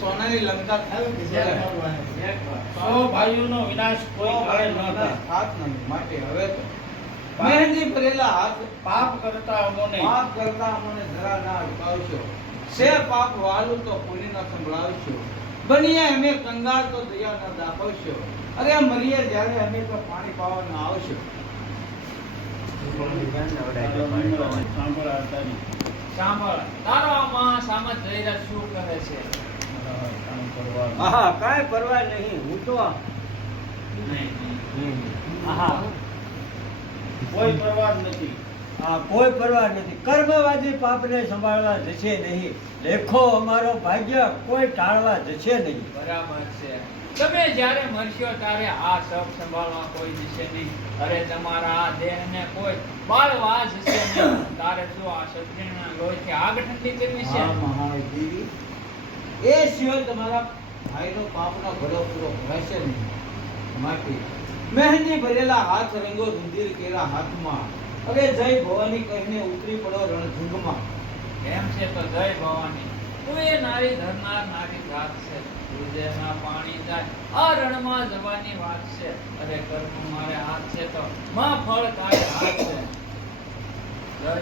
સોનાની લંકા સો ભાઈઓનો વિનાશ કોઈ કાળે ન થાય. હાથ ન માટે હવે તો મહેંદી ભરેલા હાથ પાપ કરતા અમોને પાપ કરતા અમોને જરા ના અટકાવશો. સે પાપ વાલું તો પુની ના સંભળાવશો. બનીએ અમે કંગાળ તો દયા ના દાખવશો અરે મરીએ જ્યારે અમે તો પાણી પાવા ના આવશો સાંભળ તારો આમાં માં સામત શું કહે છે. આહા કાંઈ પરવા નહીં. હું તો આહા. કોઈ પરવા નથી. આ કોઈ પરવા નથી. કર્મવાદી પાપને સંભાળવા જશે નહીં. લેખો અમારો ભાગ્ય કોઈ ટાળવા જશે નહીં. બરાબર છે. તમે જ્યારે મરશો ત્યારે આ સબ સંભાળવા કોઈ જશે નહીં. અરે તમારા આ દેહને કોઈ બાળવા જશે નહીં. તારે શું આ ક્ષત્રિયના લોહીથી આગ ઠંડી કરવી છે? એ સિવાય તમારા ભાઈનો પાપનો ઘડો પૂરો ભરાશે નહીં. માટે મહેંદી ભરેલા હાથ રંગો રુધિર કેરા હાથમાં. અરે જય ભવાની કહીને ઉતરી પડો રણભૂંગમાં એમ છે તો જય ભવાની. તું એ નારી ધરનાર નારી જાત છે. હૃદયમાં પાણી જાય, આ રણમાં જવાની વાત છે. અરે કર્મ મારે હાથ છે તો માં ફળ તારે હાથ છે. જય